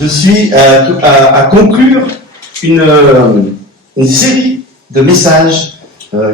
je suis à conclure une série de messages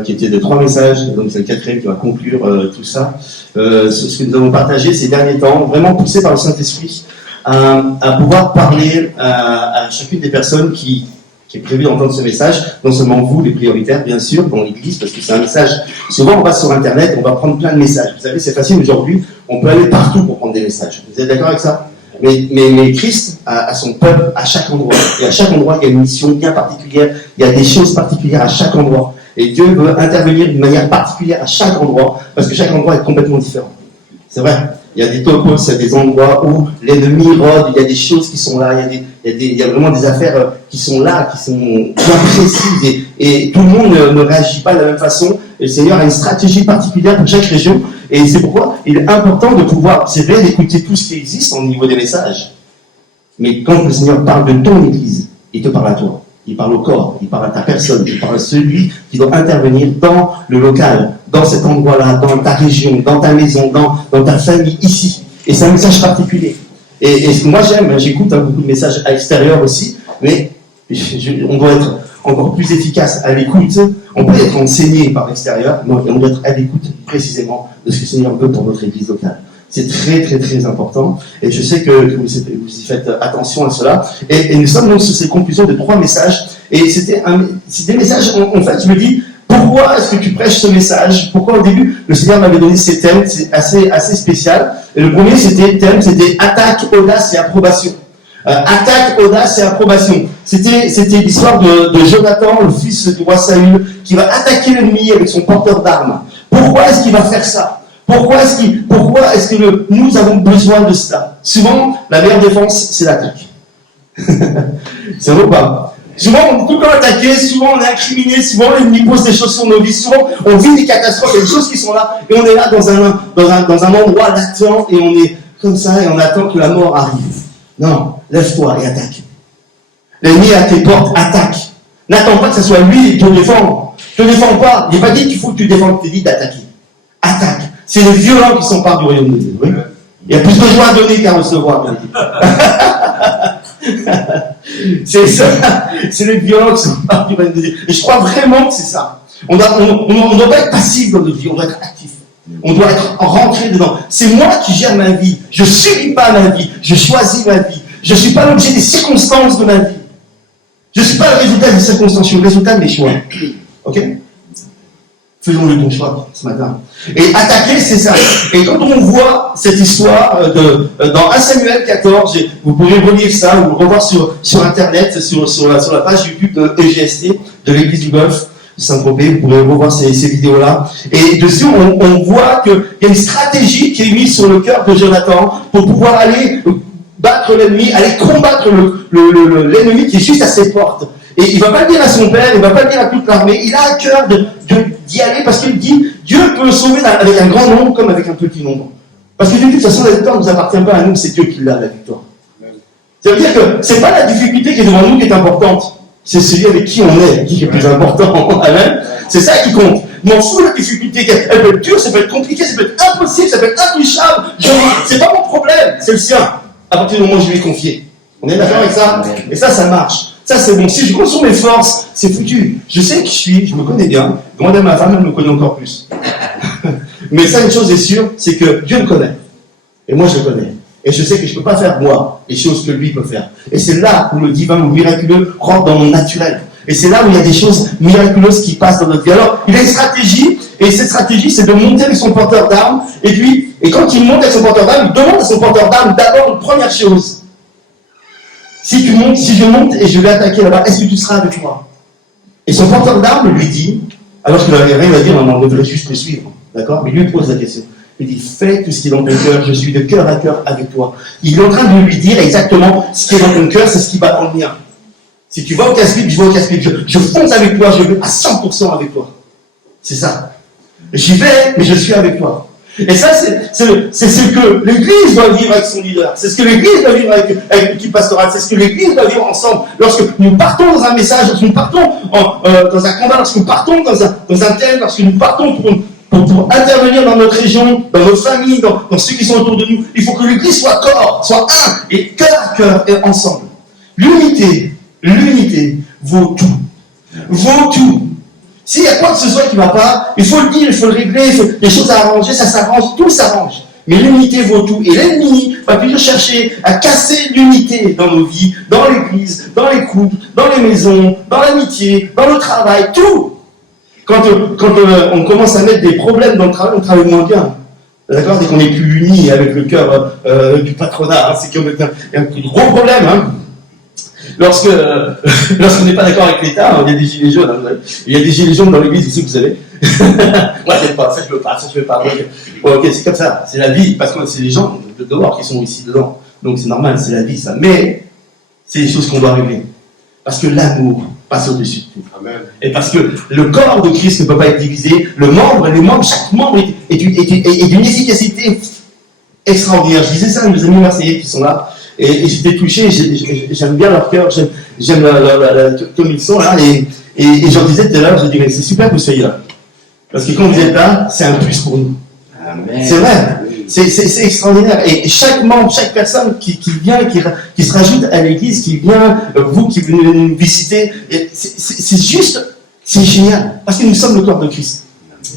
qui étaient de 3 messages, donc c'est le 4e qui va conclure tout ça, ce que nous avons partagé ces derniers temps, vraiment poussé par le Saint-Esprit, à pouvoir parler à chacune des personnes qui est prévu d'entendre ce message, non seulement vous, les prioritaires, bien sûr, dans l'Église, parce que c'est un message, souvent on va sur Internet, on va prendre plein de messages. Vous savez, c'est facile aujourd'hui, on peut aller partout pour prendre des messages. Vous êtes d'accord avec ça ? Mais Christ a son peuple à chaque endroit. Et à chaque endroit, il y a une mission bien particulière, il y a des choses particulières à chaque endroit. Et Dieu veut intervenir d'une manière particulière à chaque endroit, parce que chaque endroit est complètement différent. C'est vrai. Il y a des topos, il y a des endroits où l'ennemi rôde, il y a des choses qui sont là, il y a vraiment des affaires qui sont là, qui sont bien précises, et tout le monde ne réagit pas de la même façon. Et le Seigneur a une stratégie particulière pour chaque région, et c'est pourquoi il est important de pouvoir, c'est vrai, d'écouter tout ce qui existe au niveau des messages. Mais quand le Seigneur parle de ton Église, il te parle à toi. Il parle au corps, il parle à ta personne, il parle à celui qui doit intervenir dans le local, dans cet endroit-là, dans ta région, dans ta maison, dans ta famille, ici. Et c'est un message particulier. Et ce que moi j'aime, j'écoute beaucoup de messages à l'extérieur aussi, mais on doit être encore plus efficace à l'écoute. On peut être enseigné par l'extérieur, mais on doit être à l'écoute précisément de ce que le Seigneur veut pour notre Église locale. C'est très, très, très important. Et je sais que vous y faites attention à cela. Et nous sommes donc sur ces conclusions de 3 messages. Et c'est des messages, en fait, je me dis, pourquoi est-ce que tu prêches ce message? Pourquoi au début, le Seigneur m'avait donné ces thèmes? C'est assez spécial. Et le premier, c'était attaque, audace et approbation. Attaque, audace et approbation. C'était l'histoire de Jonathan, le fils du roi Saül, qui va attaquer l'ennemi avec son porteur d'armes. Pourquoi est-ce qu'il va faire ça? Pourquoi est-ce que nous avons besoin de cela? Souvent, la meilleure défense, c'est l'attaque. C'est vrai ou pas? Souvent, on est tout le temps attaqué, souvent on est incriminé, souvent l'ennemi pose des choses sur nos vies, souvent on vit des catastrophes, il y a des choses qui sont là, et on est là dans un endroit latent, et on est comme ça, et on attend que la mort arrive. Non, lève-toi et attaque. L'ennemi est à tes portes, attaque. N'attends pas que ce soit lui qui te défend. Ne te défends pas. Il n'est pas dit qu'il faut que tu défendes, il te dit d'attaquer. Attaque. C'est les violents qui s'emparent du royaume de Dieu. Oui. Il y a plus de joie à donner qu'à recevoir. C'est ça. C'est les violents qui s'emparent du royaume de Dieu. Et je crois vraiment que c'est ça. On ne doit pas être passif dans notre vie, on doit être actif. On doit être rentré dedans. C'est moi qui gère ma vie. Je ne subis pas ma vie. Je choisis ma vie. Je ne suis pas l'objet des circonstances de ma vie. Je ne suis pas le résultat des circonstances, je suis le résultat de mes choix. Ok? Faisons le bon choix ce matin. Et attaquer, c'est ça. Et quand on voit cette histoire dans 1 Samuel 14, vous pourrez relire ça ou le revoir sur Internet, sur la page YouTube de EGST, de l'Église du Golfe de Saint-Tropez. Vous pourrez revoir ces vidéos-là. Et dessus, on voit qu'il y a une stratégie qui est mise sur le cœur de Jonathan pour pouvoir aller battre l'ennemi, aller combattre l'ennemi qui est juste à ses portes. Et il ne va pas le dire à son père, il ne va pas le dire à toute l'armée, il a à cœur d'y aller parce qu'il dit Dieu peut sauver avec un grand nombre comme avec un petit nombre. Parce que de toute façon, la victoire ne nous appartient pas à nous, c'est Dieu qui l'a, la victoire. Ça veut dire que ce n'est pas la difficulté qui est devant nous qui est importante, c'est celui avec qui on est qui est plus important. Amen. C'est ça qui compte. M'en fous de la difficulté, elle peut être dure, ça peut être compliqué, ça peut être impossible, ça peut être intouchable. C'est pas mon problème, c'est le sien. À partir du moment où je lui ai confié. On est d'accord avec ça? Et ça marche. Ça, c'est bon. Si je compte sur mes forces, c'est foutu. Je sais qui je suis, je me connais bien. Demandez à ma femme, elle me connaît encore plus. Mais ça, une chose est sûre, c'est que Dieu me connaît. Et moi, je le connais. Et je sais que je ne peux pas faire, moi, les choses que lui peut faire. Et c'est là où le divin ou miraculeux rentre dans mon naturel. Et c'est là où il y a des choses miraculeuses qui passent dans notre vie. Alors, il a une stratégie, et cette stratégie, c'est de monter avec son porteur d'armes. Et quand il monte avec son porteur d'armes, il demande à son porteur d'armes d'abord une première chose. Si je monte et je vais attaquer là-bas, est-ce que tu seras avec moi? Et son porteur d'armes lui dit, alors qu'il n'avait rien à dire, on devrait juste le suivre, d'accord? Mais il lui pose la question. Il dit, fais tout ce qui est dans ton cœur, je suis de cœur à cœur avec toi. Il est en train de lui dire exactement ce qui est dans ton cœur, c'est ce qui bat dans le mien. Si tu vas au casse-pipe, je vais au casse-pipe. Je fonce avec toi, je vais à 100% avec toi. C'est ça. J'y vais, mais je suis avec toi. Et ça, c'est ce que l'Église doit vivre avec son leader. C'est ce que l'Église doit vivre avec l'équipe pastorale. C'est ce que l'Église doit vivre ensemble. Lorsque nous partons dans un message, lorsque nous partons dans un combat, lorsque nous partons dans un thème, lorsque nous partons pour intervenir dans notre région, dans nos familles, dans ceux qui sont autour de nous. Il faut que l'Église soit corps, soit un, et cœur à cœur, et ensemble. L'unité vaut tout. Vaut tout. S'il y a quoi que ce soit qui ne va pas, il faut le dire, il faut le régler, les choses à arranger, ça s'arrange, tout s'arrange. Mais l'unité vaut tout. Et l'ennemi va toujours chercher à casser l'unité dans nos vies, dans l'église, dans les couples, dans les maisons, dans l'amitié, dans le travail, tout. Quand on commence à mettre des problèmes dans le travail, on travaille moins bien. D'accord? Dès qu'on n'est plus unis avec le cœur du patronat, hein, c'est qu'il y a un gros problème. Hein. Lorsqu'on n'est pas d'accord avec l'État, il y a des gilets jaunes. Hein, il y a des gilets jaunes dans l'église ici, vous savez. Moi, j'aime pas, ça je veux pas. Ok, c'est comme ça, c'est la vie, parce que c'est les gens de dehors qui sont ici dedans. Donc c'est normal, c'est la vie, ça. Mais c'est des choses qu'on doit régler. Parce que l'amour passe au-dessus de tout. Amen. Et parce que le corps de Christ ne peut pas être divisé. Chaque membre est d'une efficacité extraordinaire. Je disais ça à nos amis marseillais qui sont là. Et j'étais touché, j'aime bien leur cœur, j'aime comme ils sont là. Et j'en disais tout à l'heure, je dis, mais c'est super que vous soyez là. Parce que quand vous êtes là, c'est un plus pour nous. Amen. C'est vrai. C'est extraordinaire. Et chaque membre, chaque personne qui vient, qui se rajoute à l'église, qui vient, vous qui venez nous visiter, c'est juste, c'est génial. Parce que nous sommes le corps de Christ.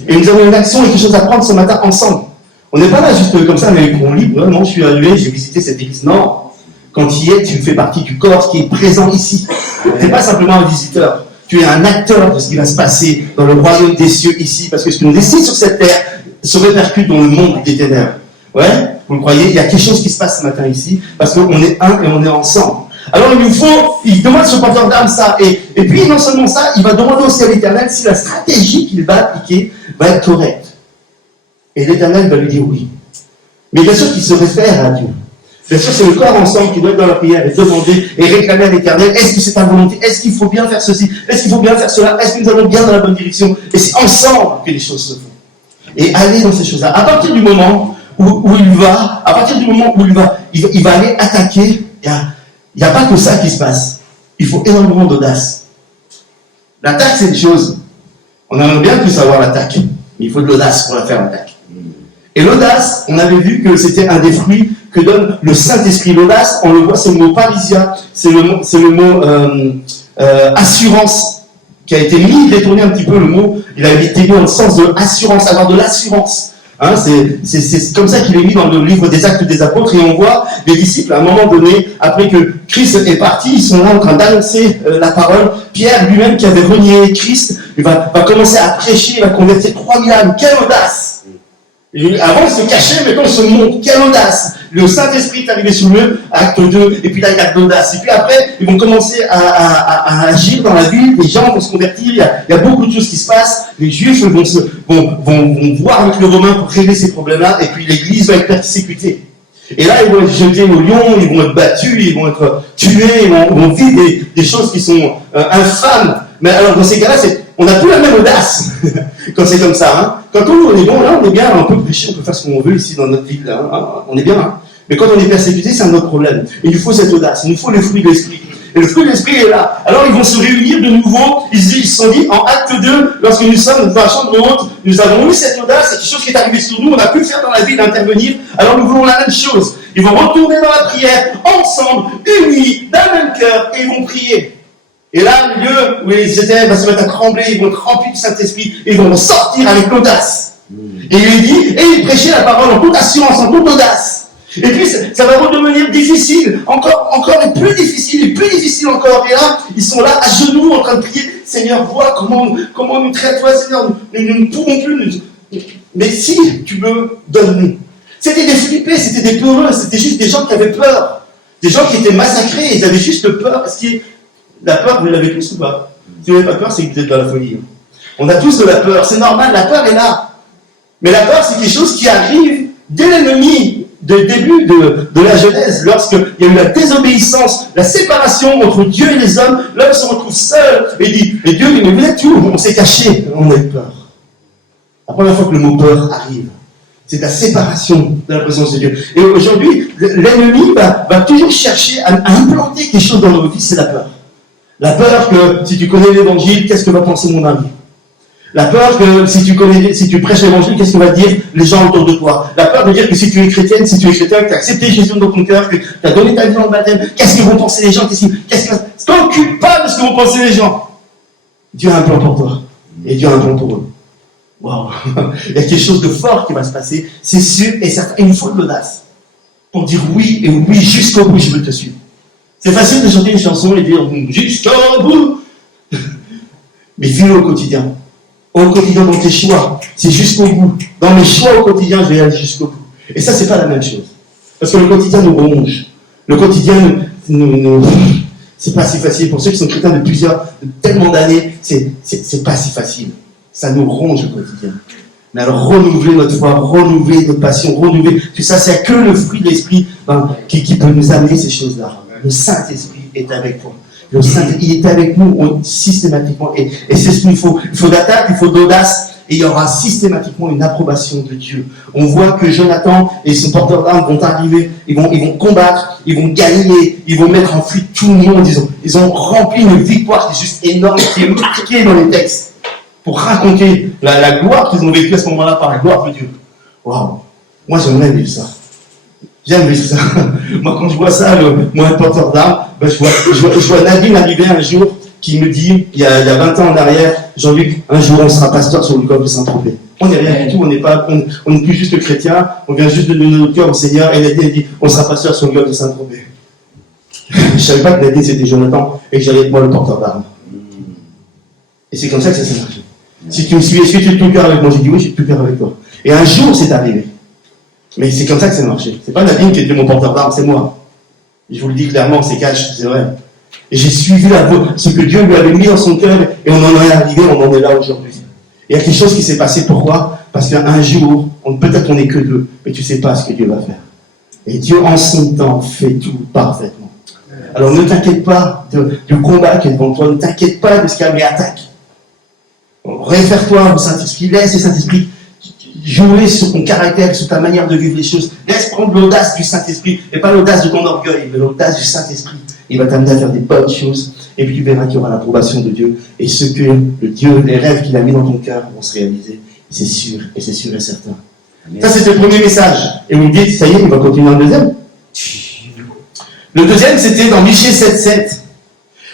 Et nous avons une action et quelque chose à prendre ce matin ensemble. On n'est pas là juste comme ça, mais on libre. Non, je suis arrivé, j'ai visité cette église. Non. Quand tu y es, tu fais partie du corps qui est présent ici. Tu n'es pas simplement un visiteur. Tu es un acteur de ce qui va se passer dans le royaume des cieux ici. Parce que ce que nous décidons sur cette terre se répercute dans le monde des ténèbres. Ouais, vous le croyez? Il y a quelque chose qui se passe ce matin ici. Parce qu'on est un et on est ensemble. Alors il demande ce porteur d'âme ça. Et puis non seulement ça, il va demander aussi à l'Éternel si la stratégie qu'il va appliquer va être correcte. Et l'Éternel va lui dire oui. Mais bien sûr qu'il se réfère à Dieu. Bien sûr, c'est le corps ensemble qui doit être dans la prière et demander et réclamer à l'Éternel, est-ce que c'est ta volonté? Est-ce qu'il faut bien faire ceci? Est-ce qu'il faut bien faire cela? Est-ce que nous allons bien dans la bonne direction? Et c'est ensemble que les choses se font. Et aller dans ces choses-là. À partir du moment où il va aller attaquer, il n'y a pas que ça qui se passe. Il faut énormément d'audace. L'attaque, c'est une chose. On aimerait bien plus savoir l'attaque. Mais il faut de l'audace pour la faire, l'attaque. Et l'audace, on avait vu que c'était un des fruits que donne le Saint-Esprit. L'audace, on le voit, c'est le mot parousia, c'est le mot assurance, qui a été mis, détourné un petit peu le mot, il a été mis dans le sens de assurance, avoir de l'assurance. Hein, c'est comme ça qu'il est mis dans le livre des Actes des Apôtres, et on voit les disciples, à un moment donné, après que Christ est parti, ils sont là en train d'annoncer la parole. Pierre lui-même, qui avait renié Christ, il va commencer à prêcher, il va convertir 3000 âmes. Quelle audace! Et avant, il se cachait, maintenant, il se montre. Quelle audace! Le Saint-Esprit est arrivé sur eux, acte 2, et puis là, il y a de l'audace. Et puis après, ils vont commencer à agir dans la ville, les gens vont se convertir, il y a beaucoup de choses qui se passent, les Juifs vont voir avec les Romains pour régler ces problèmes-là, et puis l'Église va être persécutée. Et là, ils vont être jetés au lion, ils vont être battus, ils vont être tués, ils vont vivre des choses qui sont infâmes. Mais alors, dans ces cas-là, on n'a plus la même audace quand c'est comme ça. Hein. Quand on est bon, là, on est bien, on peut prêcher, on peut faire ce qu'on veut ici dans notre ville. Hein, on est bien. Hein. Mais quand on est persécuté, c'est un autre problème. Il nous faut cette audace, il nous faut le fruit de l'esprit. Et le fruit de l'esprit est là. Alors ils vont se réunir de nouveau. Ils se sont dit, en acte 2, lorsque nous sommes dans la chambre haute, nous avons eu cette audace, c'est quelque chose qui est arrivé sur nous, on a pu le faire dans la vie d'intervenir. Alors nous voulons la même chose. Ils vont retourner dans la prière, ensemble, unis, d'un même cœur, et ils vont prier. Et là, le lieu où ils étaient va se mettre à trembler, ils vont être remplis du Saint-Esprit, et ils vont sortir avec l'audace. Et il dit, et ils prêchaient la parole en toute assurance, en toute audace. Et puis, ça va redevenir difficile, encore et plus difficile encore. Et là, ils sont là, à genoux, en train de prier, Seigneur, vois comment nous traite, toi, Seigneur, nous ne pouvons plus. Mais si tu veux, donne-nous. C'était des flippés, c'était des peureux, c'était juste des gens qui avaient peur. Des gens qui étaient massacrés, ils avaient juste peur, parce que la peur, vous l'avez tous ou pas? Si vous n'avez pas peur, c'est que vous êtes dans la folie. On a tous de la peur, c'est normal, la peur est là. Mais la peur, c'est quelque chose qui arrive dès l'ennemi, début de la Genèse, lorsqu'il y a eu la désobéissance, la séparation entre Dieu et les hommes, l'homme se retrouve seul et dit, et Dieu dit, mais vous êtes où? On s'est caché, on a eu peur. La première fois que le mot peur arrive, c'est la séparation de la présence de Dieu. Et aujourd'hui, l'ennemi va toujours chercher à implanter quelque chose dans nos vies, c'est la peur. La peur que, si tu connais l'évangile, qu'est-ce que va penser mon ami? La peur que si tu prêches l'évangile, qu'est-ce qu'on va dire les gens autour de toi? La peur de dire que si tu es chrétienne, si tu es chrétien, que tu as accepté Jésus dans ton cœur, que tu as donné ta vie dans le baptême, qu'est-ce que vont penser les gens? T'occupe pas de ce que vont penser les gens. Dieu a un plan pour toi. Et Dieu a un plan pour eux. Waouh! Il y a quelque chose de fort qui va se passer, c'est sûr et certain. Il nous faut de l'audace pour dire oui et oui jusqu'au bout, je veux te suivre. C'est facile de chanter une chanson et dire jusqu'au bout. Mais vis-le au quotidien. Au quotidien, dans tes choix, c'est jusqu'au bout. Dans mes choix au quotidien, je vais aller jusqu'au bout. Et ça, c'est pas la même chose. Parce que le quotidien nous ronge. Le quotidien c'est pas si facile. Pour ceux qui sont chrétiens de tellement d'années, c'est pas si facile. Ça nous ronge au quotidien. Mais alors, renouveler notre foi, renouveler notre passion, renouveler tout ça, c'est que le fruit de l'esprit qui peut nous amener ces choses-là. Le Saint-Esprit est avec toi. Le Saint-Esprit, il est avec nous systématiquement. Et c'est ce qu'il faut. Il faut d'attaque, il faut d'audace. Et il y aura systématiquement une approbation de Dieu. On voit que Jonathan et son porteur d'armes vont arriver, ils vont combattre, ils vont gagner, ils vont mettre en fuite tout le monde. Ils ont rempli une victoire qui est juste énorme, qui est marquée dans les textes, pour raconter la gloire qu'ils ont vécue à ce moment-là par la gloire de Dieu. Waouh! Moi, j'aimerais vivre ça. J'aime vivre ça. Moi, quand je vois ça, moi, un porteur d'armes, je vois Nadine arriver un jour, qui me dit, il y a 20 ans en arrière, Jean-Luc, un jour on sera pasteur sur le golfe de Saint-Tropez. On n'est rien du tout, on n'est plus juste chrétien, on vient juste de donner notre cœur au Seigneur, et Nadine a dit, on sera pasteur sur le golfe de Saint-Tropez. Je ne savais pas que Nadine c'était Jonathan, et que j'allais être moi le porteur d'armes. Et c'est comme ça que ça s'est marché. Si tu me suis, est-ce que tu es de tout cœur avec moi? J'ai dit oui, je suis de tout cœur avec toi. Et un jour c'est arrivé. Mais c'est comme ça que ça a marché. C'est pas Nadine qui était mon porteur d'armes, c'est moi. Je vous le dis clairement, c'est cash, c'est vrai. Et j'ai suivi ce que Dieu lui avait mis dans son cœur, et on en est arrivé, on en est là aujourd'hui. Il y a quelque chose qui s'est passé, pourquoi? Parce qu'un jour, peut-être on n'est que deux, mais tu ne sais pas ce que Dieu va faire. Et Dieu, en son temps, fait tout parfaitement. Alors ne t'inquiète pas du combat qui est devant toi, ne t'inquiète pas de ce qu'il y a, mais attaque. Réfère-toi au Saint-Esprit, laisse le Saint-Esprit jouer sur ton caractère, sur ta manière de vivre les choses. Laisse prendre l'audace du Saint-Esprit, et pas l'audace de ton orgueil, mais l'audace du Saint-Esprit. Il va t'amener à faire des bonnes choses, et puis tu verras qu'il y aura l'approbation de Dieu, et ce que les rêves qu'il a mis dans ton cœur vont se réaliser. C'est sûr, et c'est sûr et certain. Amen. Ça, c'était le premier message. Et vous me dites, ça y est, il va continuer dans le deuxième. Le deuxième, c'était dans Michée 7:7.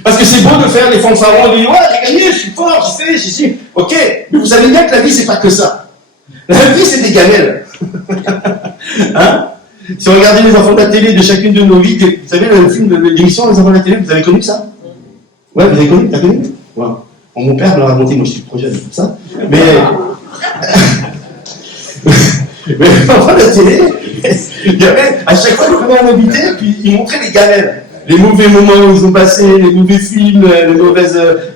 Parce que c'est beau de faire les fanfarons, de dire, ouais, j'ai gagné, je suis fort, je sais. Ok, mais vous savez bien que la vie, c'est pas que ça. La vie, c'est des gamelles. Hein? Si on regardait les enfants de la télé de chacune de nos vies, vous savez, le film, l'émission Les enfants de la télé, vous avez connu ça? Ouais, vous avez connu? T'as connu? Ouais. Bon, mon père me l'a raconté, moi je suis trop jeune pour ça. Mais les enfants de la télé, il y avait, à chaque fois, ils prenaient un invité, puis ils montraient les gamelles. Les mauvais moments où ils ont passé, les mauvais films,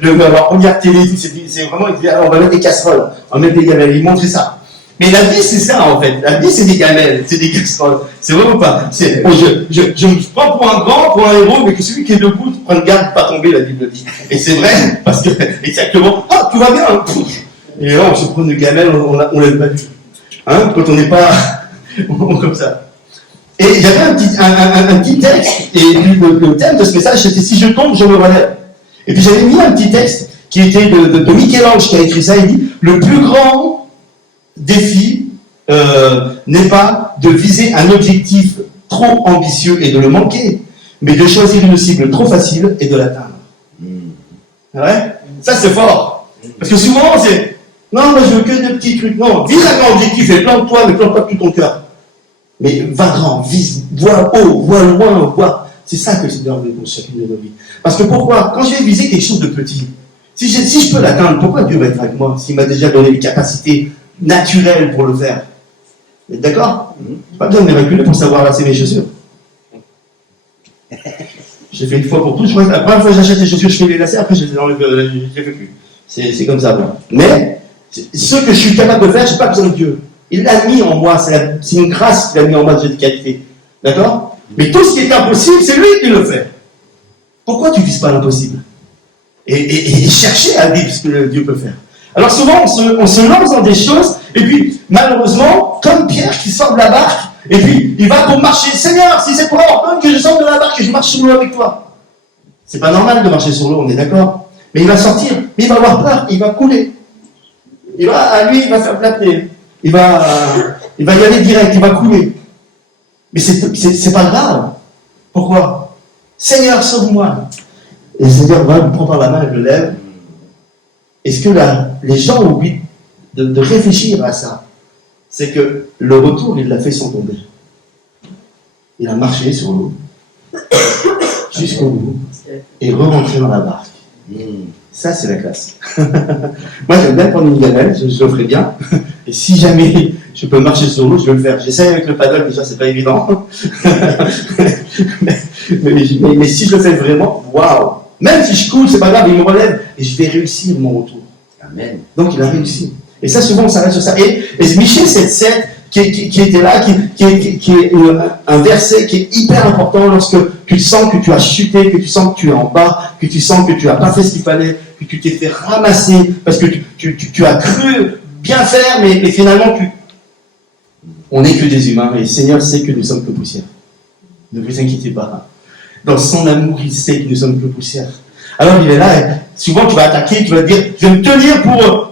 leur première télé, tout, c'est vraiment, ils disaient, alors on va mettre des casseroles, on va mettre des gamelles, ils montraient ça. Mais la vie, c'est ça, en fait. La vie, c'est des gamelles, c'est des casseroles. C'est vraiment pas. Je me prends pour un grand, pour un héros, mais que celui qui est debout, prenne garde de pas tomber, la Bible dit. Et c'est vrai, parce que, exactement, ah, tout va bien, hein. Et là, on se prend une gamelle, on l'a pas vu. Hein, quand on n'est pas, comme ça. Et il y avait un petit texte, et le thème de ce message, c'était si je tombe, je me relève. Et puis j'avais mis un petit texte qui était de Michel-Ange qui a écrit ça, il dit, le plus grand défi n'est pas de viser un objectif trop ambitieux et de le manquer, mais de choisir une cible trop facile et de l'atteindre. Ouais? Ça c'est fort. Parce que souvent c'est non, moi je veux que des petits trucs. Non, vise un grand objectif et plante-toi, mais plante pas tout ton cœur. Mais va grand, vise, vois haut, vois loin, vois. C'est ça que c'est Seigneur veut pour chacune de nos vies. Parce que pourquoi? Quand je vais viser quelque chose de petit, si je peux l'atteindre, pourquoi Dieu va être avec moi s'il m'a déjà donné les capacités naturel pour le faire. Vous êtes d'accord? Pas besoin de m'évacuer pour savoir lasser mes chaussures. J'ai fait une fois pour tout. La première fois que j'achète les chaussures, je fais les lacets, après je les enlève, je les fais plus. C'est comme ça. Bon. Mais ce que je suis capable de faire, je n'ai pas besoin de Dieu. Il l'a mis en moi, c'est une grâce qu'il a mis en moi, j'ai des qualités. D'accord? Mais tout ce qui est impossible, c'est lui qui le fait. Pourquoi tu ne vises pas l'impossible? Et chercher à vivre ce que Dieu peut faire. Alors souvent, on se lance dans des choses, et puis, malheureusement, comme Pierre qui sort de la barque, et puis, il va pour marcher. Seigneur, si c'est pour ordonne que je sorte de la barque et je marche sur l'eau avec toi. C'est pas normal de marcher sur l'eau, on est d'accord. Mais il va sortir, mais il va avoir peur, il va couler. il va faire l'apnée. Il va y aller direct, il va couler. Mais c'est pas grave. Pourquoi? Seigneur, sauve-moi. Et le Seigneur me prend par la main et me lève. Est-ce que les gens oublient de réfléchir à ça? C'est que le retour, il l'a fait sans tomber. Il a marché sur l'eau jusqu'au bout et rentré dans la barque. Ça, c'est la classe. Moi, j'aime bien prendre une gamelle, je le ferai bien. Et si jamais je peux marcher sur l'eau, je vais le faire. J'essaie avec le paddle, déjà, c'est pas évident. mais si je le fais vraiment, waouh! Même si je coule, c'est pas grave, il me relève et je vais réussir mon retour. Amen. Donc, il a réussi. Et ça, souvent, on s'arrête sur ça. Et Michée 7,7, qui était là, qui est un verset qui est hyper important lorsque tu sens que tu as chuté, que tu sens que tu es en bas, que tu sens que tu n'as pas fait ce qu'il fallait, que tu t'es fait ramasser parce que tu as cru bien faire, mais finalement, on n'est que des humains et le Seigneur sait que nous sommes que poussière. Ne vous inquiétez pas. Dans son amour, il sait que nous sommes que poussière. Alors il est là, et souvent tu vas attaquer, tu vas dire, je vais me tenir pour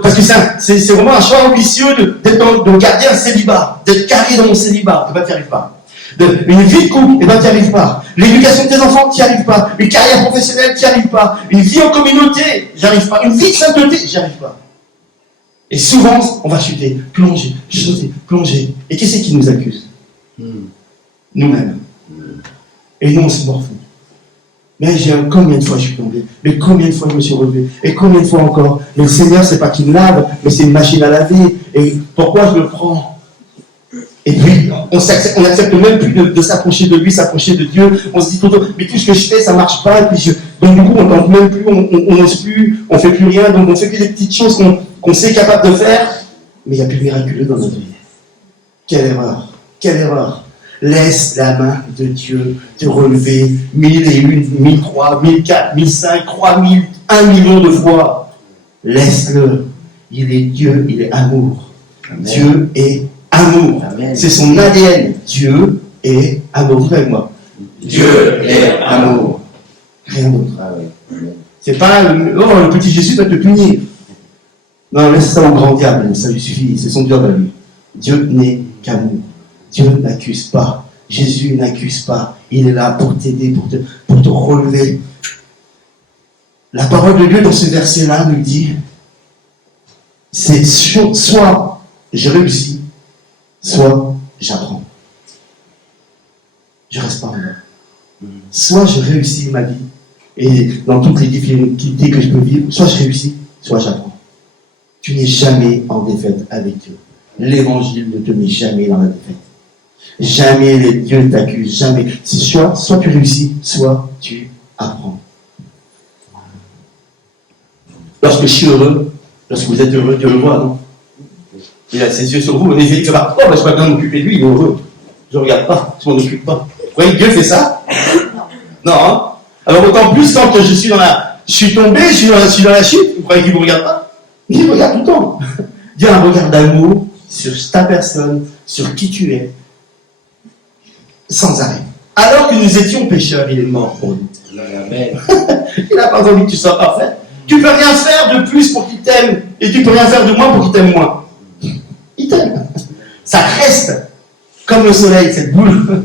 parce que c'est vraiment un choix ambitieux de garder un célibat, d'être carré dans mon célibat, tu n'y arrives pas. Une vie de couple, tu n'y arrives pas. L'éducation de tes enfants, tu n'y arrives pas. Une carrière professionnelle, tu n'y arrives pas. Une vie en communauté, j'y arrive pas. Une vie de sainteté, j'y arrive pas. Et souvent, on va chuter, plonger, chuter, plonger. Et qu'est-ce qui nous accuse? Nous-mêmes. Et nous, on se morfond. Mais combien de fois je suis tombé? Mais combien de fois je me suis relevé? Et combien de fois encore? Mais le Seigneur, c'est pas qu'il me lave, mais c'est une machine à laver. Et pourquoi je le prends? Et puis, on n'accepte même plus de s'approcher de lui, s'approcher de Dieu. On se dit, mais tout ce que je fais, ça marche pas. Et puis donc du coup, on tente même plus, on n'ose plus, on fait plus rien. Donc on fait que des petites choses qu'on sait capable de faire. Mais il n'y a plus de miraculeux dans notre vie. Quelle erreur! Quelle erreur! Laisse la main de Dieu te relever 1001, 1003, 1004, 1005, 3000, 1 million de fois. Laisse-le. Il est Dieu, il est amour. Amen. Dieu est amour. Amen. C'est son ADN. Dieu est amour. Dis avec moi. Dieu est amour. Rien d'autre. Ah ouais. C'est pas le petit Jésus va te punir. Non, laisse ça au grand diable. Ça lui suffit. C'est son job à lui. Dieu n'est qu'amour. Dieu n'accuse pas. Jésus n'accuse pas. Il est là pour t'aider, pour te relever. La parole de Dieu dans ce verset-là nous dit, c'est soit je réussis, soit j'apprends. Je reste pas en bas. Soit je réussis ma vie, et dans toutes les difficultés que je peux vivre, soit je réussis, soit j'apprends. Tu n'es jamais en défaite avec Dieu. L'évangile ne te met jamais dans la défaite. Jamais Dieu ne t'accuse, jamais. C'est soit tu réussis, soit tu apprends. Lorsque je suis heureux, lorsque vous êtes heureux, Dieu le voit, non? Il a ses yeux sur vous, on est fait pas. Oh, je ne vais pas bien m'occuper de lui, il est heureux. Je ne regarde pas, je ne m'en occupe pas. Vous voyez que Dieu fait ça? Non, hein? Alors autant plus quand je suis tombé, je suis dans la chute, vous croyez qu'il ne me regarde pas? Il me regarde tout le temps. Dieu a un regard d'amour sur ta personne, sur qui tu es, sans arrêt. Alors que nous étions pécheurs, il est mort pour nous. Amen. Il n'a pas envie que tu sois parfait. Tu ne peux rien faire de plus pour qu'il t'aime, et tu ne peux rien faire de moins pour qu'il t'aime moins. Il t'aime. Ça reste comme le soleil, cette boule.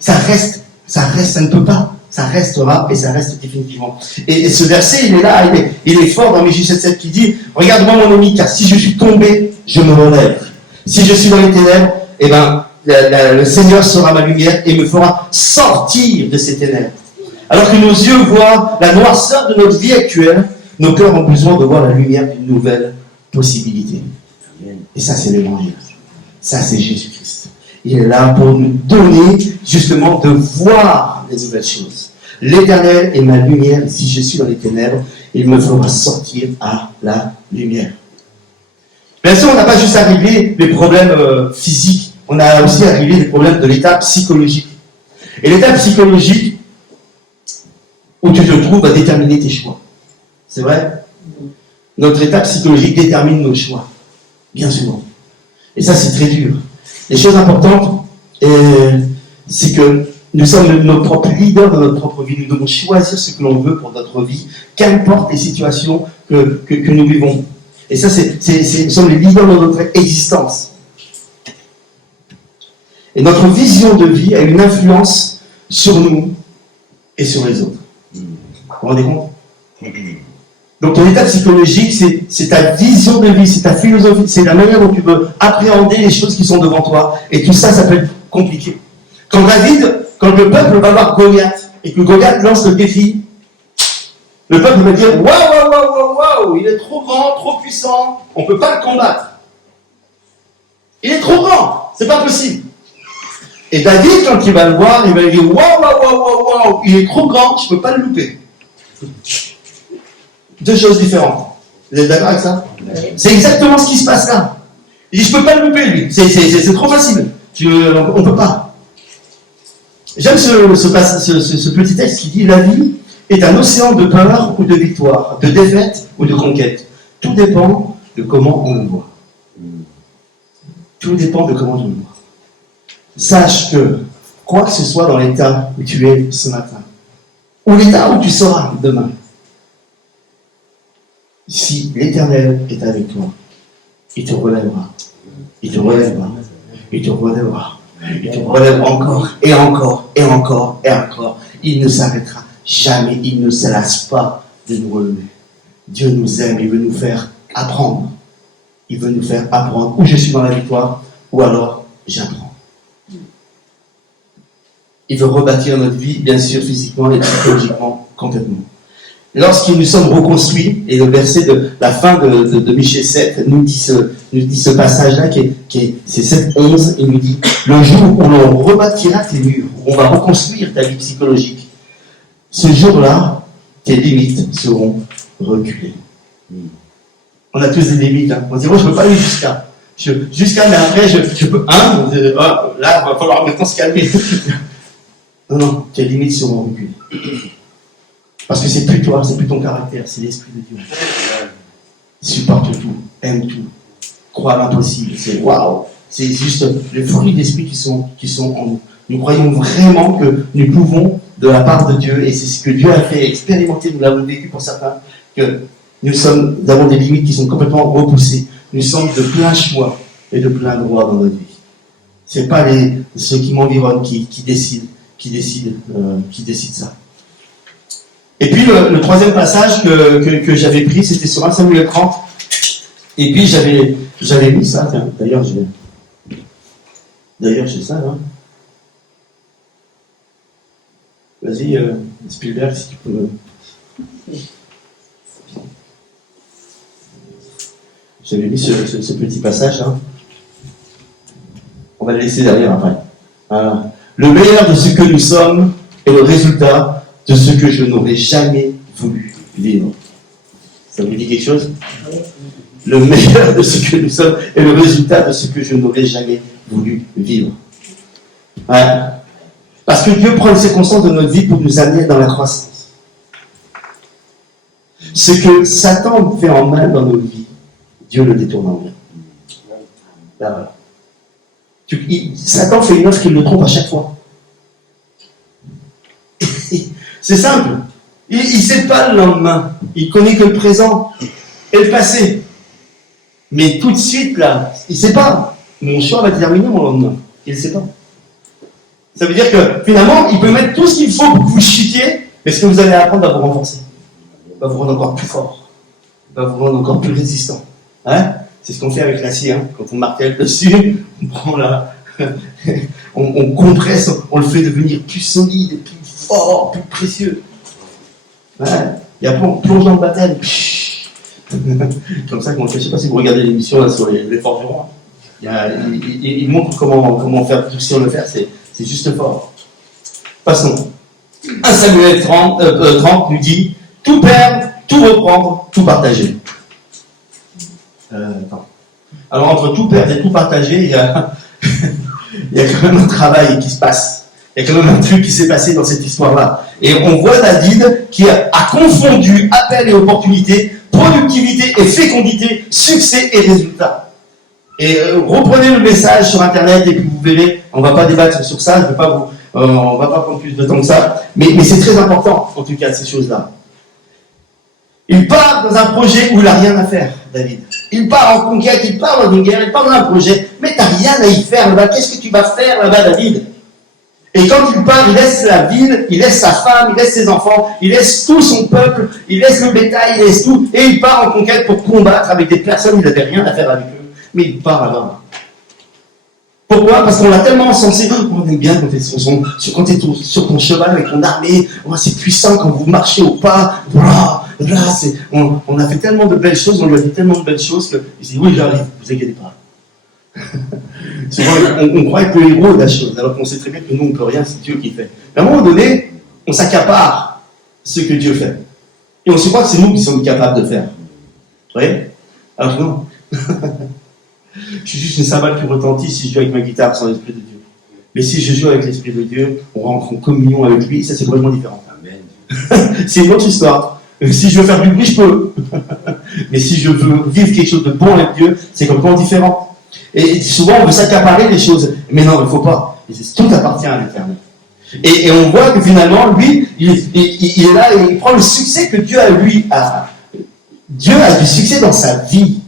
Ça reste, ça ne peut pas. Ça restera et ça reste définitivement. Et ce verset, il est là, il est fort dans Michée 7,7 qui dit, regarde-moi mon ami, car si je suis tombé, je me relève. Si je suis dans les ténèbres, eh ben, le Seigneur sera ma lumière et me fera sortir de ces ténèbres. Alors que nos yeux voient la noirceur de notre vie actuelle, nos cœurs ont besoin de voir la lumière d'une nouvelle possibilité. Et ça, c'est l'évangile. Ça, c'est Jésus-Christ. Il est là pour nous donner, justement, de voir les nouvelles choses. L'Éternel est ma lumière, et si je suis dans les ténèbres, il me fera sortir à la lumière. Bien sûr, on n'a pas juste arrivé les problèmes physiques, on a aussi arrivé les problèmes de l'état psychologique. Et l'état psychologique, où tu te trouves, va déterminer tes choix. C'est vrai? Notre état psychologique détermine nos choix. Bien souvent. Et ça, c'est très dur. Les choses importantes, c'est que nous sommes nos propres leaders de notre propre vie. Nous devons choisir ce que l'on veut pour notre vie, qu'importe les situations que nous vivons. Et ça, nous sommes les leaders de notre existence. Et notre vision de vie a une influence sur nous et sur les autres. Vous vous rendez compte? Donc ton état psychologique, c'est ta vision de vie, c'est ta philosophie, c'est la manière dont tu veux appréhender les choses qui sont devant toi. Et tout ça, ça peut être compliqué. Quand le peuple va voir Goliath, et que Goliath lance le défi, le peuple va dire « Waouh, il est trop grand, trop puissant, on ne peut pas le combattre. Il est trop grand, c'est pas possible. » Et David, quand il va le voir, il va lui dire « Waouh, il est trop grand, je ne peux pas le louper. » Deux choses différentes. Vous êtes d'accord avec ça? C'est exactement ce qui se passe là. Il dit, je ne peux pas le louper, lui. C'est trop facile. On ne peut pas. J'aime ce petit texte qui dit, la vie est un océan de peur ou de victoire, de défaite ou de conquête. Tout dépend de comment on le voit. Tout dépend de comment on le voit. Sache que, quoi que ce soit dans l'état où tu es ce matin, ou l'état où tu seras demain, si l'Éternel est avec toi, il te relèvera. Il te relèvera. Il te relèvera. Il te relève encore et encore et encore et encore. Il ne s'arrêtera jamais. Il ne se lasse pas de nous relever. Dieu nous aime. Il veut nous faire apprendre. Il veut nous faire apprendre. Ou je suis dans la victoire, ou alors j'apprends. Il veut rebâtir notre vie, bien sûr, physiquement et psychologiquement, complètement. Lorsqu'ils nous sommes reconstruits, et le verset de la fin de Michée 7 nous dit ce passage-là, c'est 7:11, il nous dit « Le jour où l'on rebâtira tes murs, où on va reconstruire ta vie psychologique, ce jour-là, tes limites seront reculées. » On a tous des limites. Hein. On dit « Moi, je ne peux pas aller jusqu'à, mais après, je peux... là, il va falloir maintenant se calmer. » Non, tes limites seront reculées. Parce que c'est plus toi, c'est plus ton caractère, c'est l'Esprit de Dieu. Supporte tout, aime tout, croit à l'impossible. C'est waouh, c'est juste les fruits d'esprit qui sont en nous. Nous croyons vraiment que nous pouvons, de la part de Dieu, et c'est ce que Dieu a fait expérimenter, nous l'avons vécu pour certains, que nous avons des limites qui sont complètement repoussées. Nous sommes de plein choix et de plein droit dans notre vie. C'est pas ceux qui m'environnent qui décident ça. Et puis le troisième passage que j'avais pris, c'était sur 1 Samuel 30. Et puis j'avais mis ça, tiens, d'ailleurs j'ai ça là. Vas-y, Spielberg, si tu peux. J'avais mis ce petit passage là. On va le laisser derrière après. Voilà. Le meilleur de ce que nous sommes est le résultat de ce que je n'aurais jamais voulu vivre. Ça vous dit quelque chose? Le meilleur de ce que nous sommes est le résultat de ce que je n'aurais jamais voulu vivre. Ouais. Parce que Dieu prend une circonstance de notre vie pour nous amener dans la croissance. Ce que Satan fait en mal dans nos vies, Dieu le détourne en bien. Là, voilà. Satan fait une offre qu'il le trompe à chaque fois. C'est simple. Il ne sait pas le lendemain. Il connaît que le présent et le passé. Mais tout de suite, là, il ne sait pas. Mon choix va terminer mon lendemain. Il ne sait pas. Ça veut dire que, finalement, il peut mettre tout ce qu'il faut pour que vous chutiez, mais ce que vous allez apprendre va vous renforcer. Va vous rendre encore plus fort. Va vous rendre encore plus résistant. Hein? C'est ce qu'on fait avec l'acier. Hein? Quand on martèle dessus, on prend là, on compresse, on le fait devenir plus solide, plus fort, plus précieux. Ouais. Et après, on plonge dans le baptême. Comme ça qu'on le fait. Je ne sais pas si vous regardez l'émission là, sur les forgerons. Il montre comment faire tout si on le fait. C'est juste fort. Passons. 1 Samuel 30 nous dit tout perdre, tout reprendre, tout partager. Alors, entre tout perdre et tout partager, il y a quand même un travail qui se passe. Il y a quand même un truc qui s'est passé dans cette histoire-là. Et on voit David qui a confondu appel et opportunité, productivité et fécondité, succès et résultat. Et reprenez le message sur Internet et puis vous verrez, on ne va pas débattre sur ça, on ne va pas prendre plus de temps que ça, mais c'est très important, en tout cas, ces choses-là. Il part dans un projet où il n'a rien à faire, David. Il part en conquête, il part dans une guerre, il part dans un projet, mais tu n'as rien à y faire là-bas. Qu'est-ce que tu vas faire là-bas, David? Et quand il part, il laisse la ville, il laisse sa femme, il laisse ses enfants, il laisse tout son peuple, il laisse le bétail, il laisse tout, et il part en conquête pour combattre avec des personnes, il n'avait rien à faire avec eux, mais il part là-bas. Pourquoi? Parce qu'on l'a tellement encensé. On aime bien quand tu es sur ton cheval avec ton armée, oh, c'est puissant quand vous marchez au pas, voilà, là, on a fait tellement de belles choses, on lui a dit tellement de belles choses qu'il s'est dit oui, j'arrive, vous inquiétez pas. Souvent, on croit être le héros de la chose, alors qu'on sait très bien que nous, on ne peut rien, c'est Dieu qui fait. Mais à un moment donné, on s'accapare ce que Dieu fait. Et on se croit que c'est nous qui sommes capables de faire. Vous voyez? Alors non. Je suis juste une cymbale qui retentit si je joue avec ma guitare sans l'Esprit de Dieu. Mais si je joue avec l'Esprit de Dieu, on rentre en communion avec lui, ça c'est complètement différent. Amen. C'est une autre histoire. Si je veux faire du bruit, je peux. Mais si je veux vivre quelque chose de bon avec Dieu, c'est complètement différent. Et souvent, on veut s'accaparer des choses. Mais non, il ne faut pas. Tout appartient à l'Éternel. Et on voit que finalement, lui, il est là et il prend le succès que Dieu a lui. Dieu a du succès dans sa vie.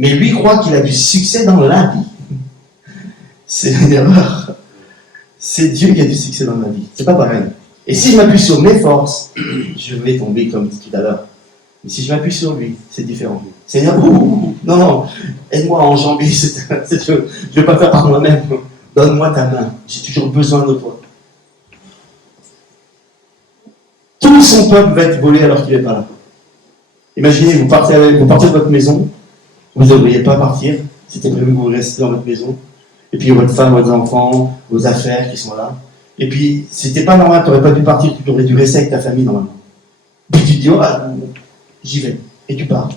Mais lui croit qu'il a du succès dans la vie. C'est une erreur. C'est Dieu qui a du succès dans ma vie. C'est pas pareil. Et si je m'appuie sur mes forces, je vais tomber comme tout à l'heure. Mais si je m'appuie sur lui, c'est différent. Seigneur, non, aide-moi à enjamber je ne vais pas faire par moi-même. Donne-moi ta main. J'ai toujours besoin de toi. Tout son peuple va être volé alors qu'il n'est pas là. Imaginez, vous partez de votre maison. Vous ne devriez pas partir. C'était prévu que vous restiez dans votre maison. Et puis votre femme, vos enfants, vos affaires qui sont là. Et puis, c'était pas normal, tu n'aurais pas dû partir, tu aurais dû rester avec ta famille normalement. Puis tu te dis, j'y vais. Et tu pars.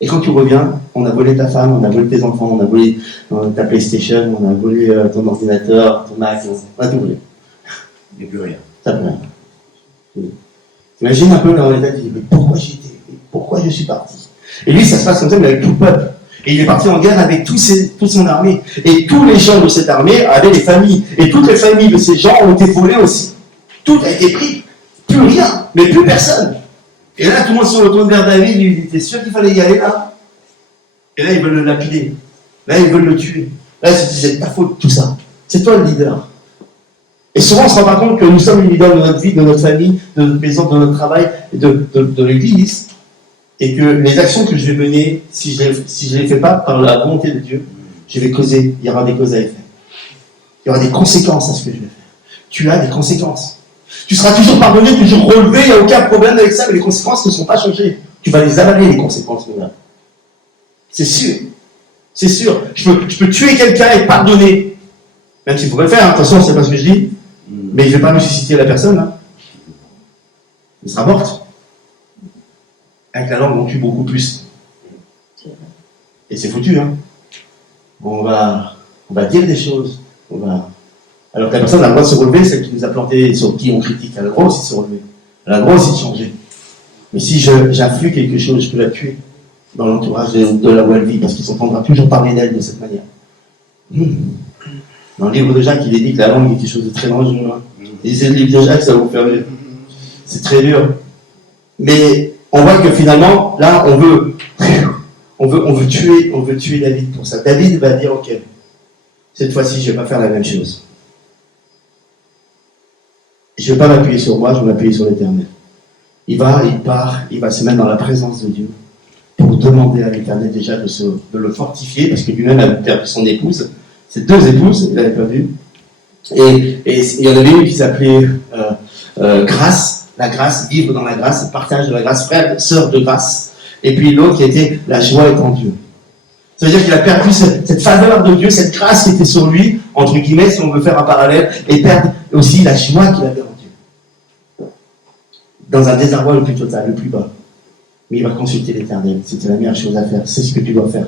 Et quand tu reviens, on a volé ta femme, on a volé tes enfants, on a volé ta PlayStation, on a volé ton ordinateur, ton Mac, on a tout volé. Il n'y a plus rien. Ça n'a plus rien. Imagine un peu dans l'état, tu dis, mais pourquoi j'y étais? Pourquoi je suis parti? Et lui, ça se passe comme ça, mais avec tout le peuple. Et il est parti en guerre avec toute son armée. Et tous les gens de cette armée avaient des familles. Et toutes les familles de ces gens ont été volées aussi. Tout a été pris. Plus rien, mais plus personne. Et là, tout le monde se retourne vers David, il était sûr qu'il fallait y aller là. Et là, ils veulent le lapider. Là, ils veulent le tuer. Là, c'est ta faute, tout ça. C'est toi le leader. Et souvent, on ne se rend pas compte que nous sommes les leaders de notre vie, de notre famille, de notre maison, de notre travail, de l'église. Et que les actions que je vais mener, si je ne les fais pas par la volonté de Dieu, je vais causer, il y aura des causes à effet. Il y aura des conséquences à ce que je vais faire. Tu as des conséquences. Tu seras toujours pardonné, toujours relevé, il n'y a aucun problème avec ça, mais les conséquences ne sont pas changées. Tu vas les avaler, les conséquences. C'est sûr. C'est sûr. Je peux tuer quelqu'un et pardonner. Même s'il faut pas le faire, hein. Attention, c'est pas ce que je dis. Mais je ne vais pas ressusciter la personne. Hein. Elle sera morte. Avec la langue, on tue beaucoup plus. Et c'est foutu, hein. On va dire des choses. Alors que la personne a le droit de se relever, celle qui nous a planté, sur qui on critique, elle a le droit aussi de se relever. Elle a le droit aussi de changer. Mais si j'influe quelque chose, je peux la tuer dans l'entourage de là où elle vit, parce qu'ils s'entendra toujours parler d'elle de cette manière. Dans le livre de Jacques, il est dit que la langue est quelque chose de très dangereux. Hein. Lisez le livre de Jacques, ça va vous faire rire. C'est très dur. Mais on voit que finalement, là, on veut tuer David pour ça. David va dire, ok, cette fois-ci, je ne vais pas faire la même chose. Je ne vais pas m'appuyer sur moi, je vais m'appuyer sur l'Éternel. Il part, il va se mettre dans la présence de Dieu pour demander à l'Éternel déjà de le fortifier, parce que lui-même avait perdu son épouse. Ses 2 épouses, il l'avait perdu. Et il y en avait une qui s'appelait Grâce. La grâce, vivre dans la grâce, le partage de la grâce, frère, sœur de grâce. Et puis l'autre qui était la joie est en Dieu. Ça veut dire qu'il a perdu cette faveur de Dieu, cette grâce qui était sur lui, entre guillemets, si on veut faire un parallèle, et perdre aussi la joie qu'il avait en Dieu. Dans un désarroi le plus total, le plus bas. Mais il va consulter l'Éternel. C'était la meilleure chose à faire. C'est ce que tu dois faire.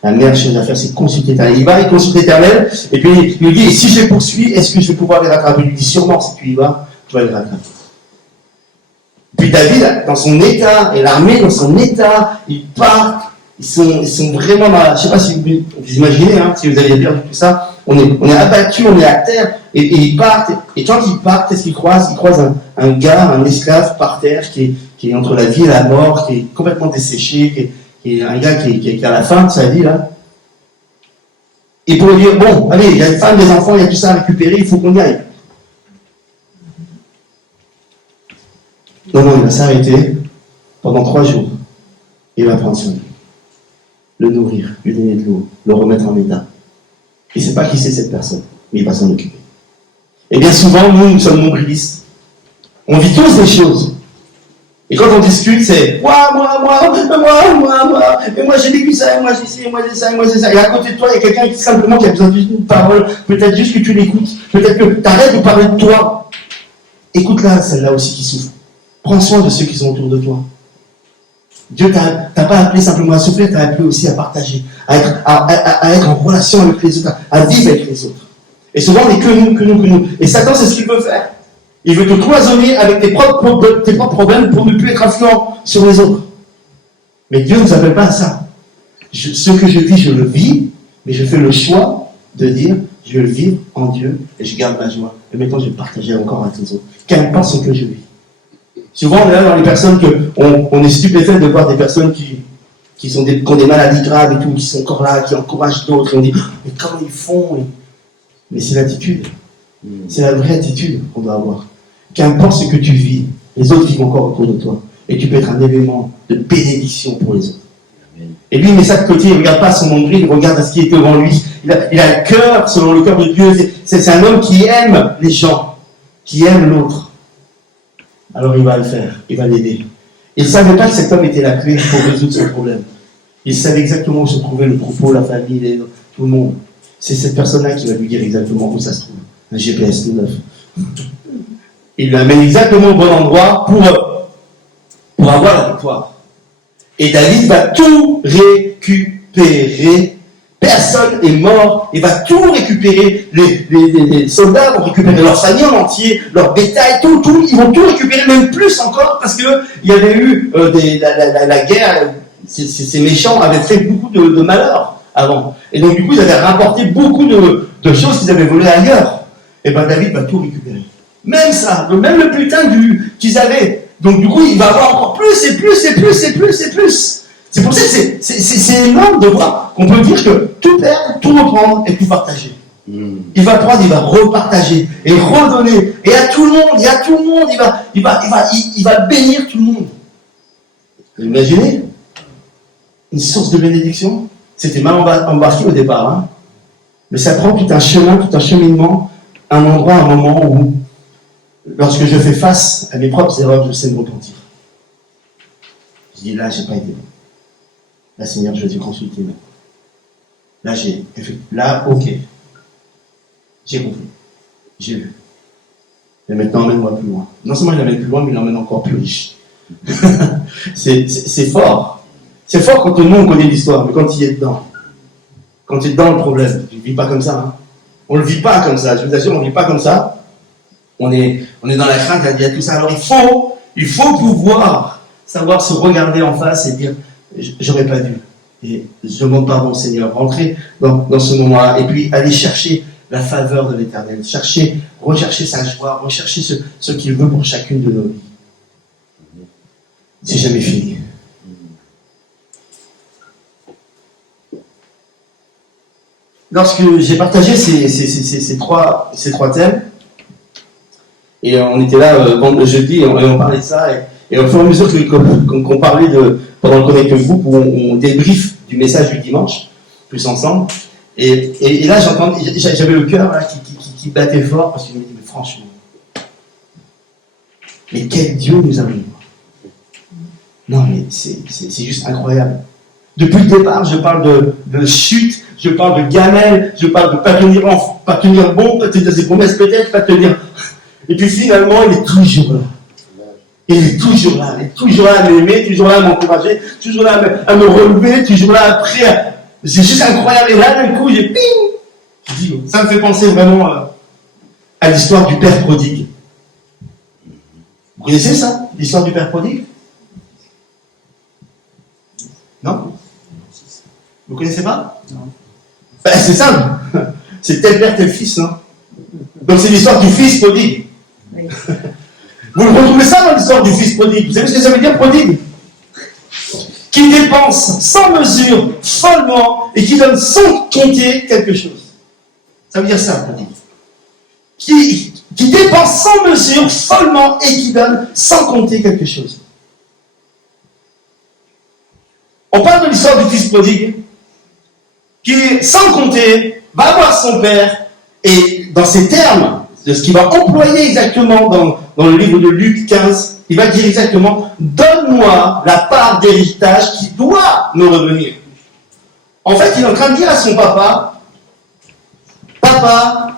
La meilleure chose à faire, c'est consulter l'Éternel. Il consulte l'Éternel, et puis il lui dit, et si je les poursuis, est-ce que je vais pouvoir les rattraper? Il lui dit, sûrement, si tu y vas, tu vas les rattraper. Puis David, dans son état, et l'armée dans son état, ils partent, ils sont vraiment dans la... Je ne sais pas si vous imaginez, hein, si vous aviez perdu tout ça, on est abattus, on est à terre, et ils partent, et quand ils partent, qu'est-ce qu'ils croisent? Ils croisent un gars, un esclave par terre qui qui est entre la vie et la mort, qui est complètement desséché, qui est un gars qui est à la fin de sa vie, là. Et pour lui dire, bon, allez, il y a une femme, des enfants, il y a tout ça à récupérer, il faut qu'on y aille. Non, il va s'arrêter pendant 3 jours. Il va prendre soin de lui. Le nourrir, lui donner de l'eau, le remettre en état. Il ne sait pas qui c'est cette personne, mais il va s'en occuper. Et bien souvent, nous sommes nombrilistes. On vit tous des choses. Et quand on discute, c'est moi, et moi j'ai vécu ça, et moi j'ai ci, et moi j'ai ça, et moi j'ai ça. Et à côté de toi, il y a quelqu'un qui simplement qui a besoin d'une parole, peut-être juste que tu l'écoutes, peut-être que tu arrêtes de parler de toi. Écoute-la, celle-là aussi qui souffre. Prends soin de ceux qui sont autour de toi. Dieu t'a pas appelé simplement à souffrir, t'a appelé aussi à partager, à être en relation avec les autres, à vivre avec les autres. Et souvent, on n'est que nous. Et Satan, c'est ce qu'il veut faire. Il veut te cloisonner avec tes propres problèmes pour ne plus être influent sur les autres. Mais Dieu ne nous appelle pas à ça. Ce que je vis, je le vis, mais je fais le choix de dire, je vais le vivre en Dieu et je garde ma joie. Et maintenant, je vais partager encore avec les autres. Qu'importe ce que je vis. Souvent, on est là dans les personnes on est stupéfait de voir des personnes qui ont des maladies graves et tout, qui sont encore là, qui encouragent d'autres. Et on dit, mais comment ils font? Mais c'est l'attitude. C'est la vraie attitude qu'on doit avoir. Qu'importe ce que tu vis, les autres vivent encore autour de toi. Et tu peux être un élément de bénédiction pour les autres. Et lui, il met ça de côté, il ne regarde pas son nombril, il regarde à ce qui est devant lui. Il a le cœur, selon le cœur de Dieu. C'est un homme qui aime les gens, qui aime l'autre. Alors il va le faire, il va l'aider. Il ne savait pas que cet homme était la clé pour résoudre son problème. Il savait exactement où se trouvait le troupeau, la famille, tout le monde. C'est cette personne-là qui va lui dire exactement où ça se trouve. Un GPS tout neuf. Il l'amène exactement au bon endroit pour avoir la victoire. Et David va tout récupérer. Personne n'est mort. Il va tout récupérer. Les soldats vont récupérer leur famille en entier, leur bétail, tout. Ils vont tout récupérer, même plus encore, parce qu'il y avait eu la guerre. Ces méchants avaient fait beaucoup de malheurs avant. Et donc, du coup, ils avaient rapporté beaucoup de choses qu'ils avaient volées ailleurs. Et bien, David va tout récupérer. Même ça, même le butin qu'ils avaient. Donc, du coup, il va avoir encore plus et plus et plus et plus et plus. C'est pour ça que c'est énorme de voir qu'on peut dire que tout perdre, tout reprendre et tout partager. Il va prendre, il va repartager et redonner. Et à tout le monde, il va bénir tout le monde. Vous imaginez? Une source de bénédiction. C'était mal embarqué au départ. Hein. Mais ça prend tout un chemin, tout un cheminement, un endroit, un moment où, lorsque je fais face à mes propres erreurs, je sais me repentir. Je dis, là, j'ai pas été bon. Là, Seigneur, je vais te consulter maintenant. Là, ok. J'ai compris. J'ai vu. Et maintenant, emmène-moi plus loin. Non seulement il l'emmène plus loin, mais il l'emmène encore plus riche. C'est fort. C'est fort quand nous, on connaît l'histoire, mais quand il est dedans, quand tu es dans le problème, tu ne vis pas comme ça. Hein. On ne le vit pas comme ça. Je vous assure, on ne vit pas comme ça. On est dans la crainte, il y a tout ça. Alors, il faut pouvoir savoir se regarder en face et dire, j'aurais pas dû. Et je demande pardon, Seigneur. Rentrer dans ce moment-là. Et puis, aller chercher la faveur de l'Éternel. Rechercher sa joie. Rechercher ce qu'il veut pour chacune de nos vies. C'est jamais fini. Lorsque j'ai partagé ces trois thèmes, et on était là le jeudi et on parlait de ça, et au fur et à mesure qu'on parlait pendant le Connect Group, où on débrief du message du dimanche, tous ensemble, et là j'avais le cœur là, qui battait fort, parce que je me disais, mais franchement, mais quel Dieu nous a mis. Non mais c'est juste incroyable. Depuis le départ, je parle de chute, je parle de gamelle, je parle de pas tenir bon, pas tenir ses promesses peut-être, pas tenir... Et puis finalement, il est toujours là. Il est toujours là à m'aimer, toujours là à m'encourager, toujours là à me relever, toujours là après. C'est juste incroyable. Et là, d'un coup, j'ai ping. Je dis, ça me fait penser vraiment à l'histoire du Père prodigue. Vous connaissez ça, l'histoire du Père prodigue? Non? Vous connaissez pas? Non. Ben, c'est simple. C'est tel père, tel fils. Hein. Donc c'est l'histoire du fils prodigue. Oui. Vous le retrouvez trouver ça dans l'histoire du fils prodigue. Vous savez ce que ça veut dire, prodigue? Qui dépense sans mesure, follement, et qui donne sans compter quelque chose. Ça veut dire ça, prodigue. Qui dépense sans mesure, follement, et qui donne sans compter quelque chose. On parle de l'histoire du fils prodigue, qui, sans compter, va voir son père, et dans ces termes, de ce qu'il va employer exactement dans le livre de Luc 15, il va dire exactement, donne-moi la part d'héritage qui doit me revenir. En fait, il est en train de dire à son papa, papa,